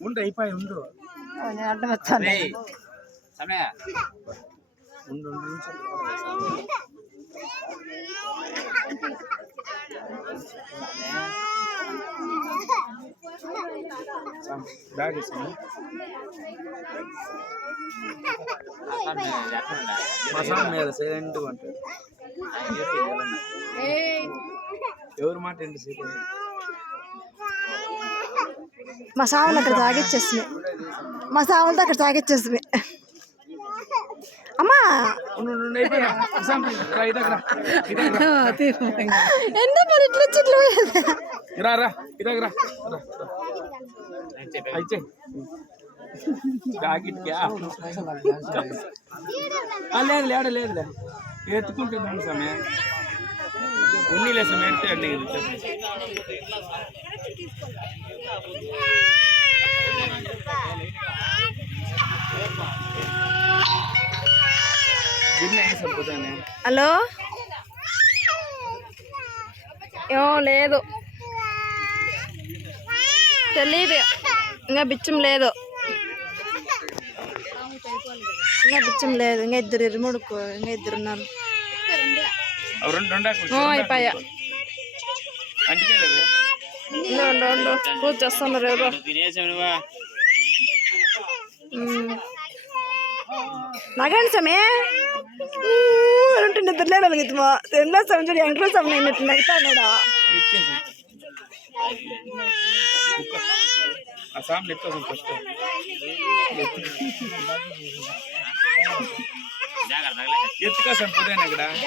ఉండు అయిపోయి ఉండు అడ్డం వచ్చాను సమయ ఉండు బ్యాగ్ ఇస్తాను మసాలా మీద సైలెంట్గా ఉంటాడు ఎవరి మాట ఏంటి సీట్ మా సావులు అక్కడ తాగిచ్చేస్తుంది మా సావులతో అక్కడ తాగిచ్చేస్తుంది అమ్మా ఎంత మరి ఇట్లా ఇట్లా లేదు లేదు ఎత్తుకుంటుంది సమయం ఉన్నీలే సమయం హలో ఏమో లేదు తెలీదు ఇంకా బిచ్చం లేదు ఇంకా ఇద్దరు ఇరుముడుకో ఇంకా ఇద్దరు ఉన్నారు అయిపోయా పూజ చేస్తున్నారు ఎవరో నాగండి సమయ నిద్ర లేదలుగుతామా రెండో సమయం చూడు ఎంట్లో సమయం అయినట్టు నడుతాడా ఎత్తుకోసం పోతాను అక్కడ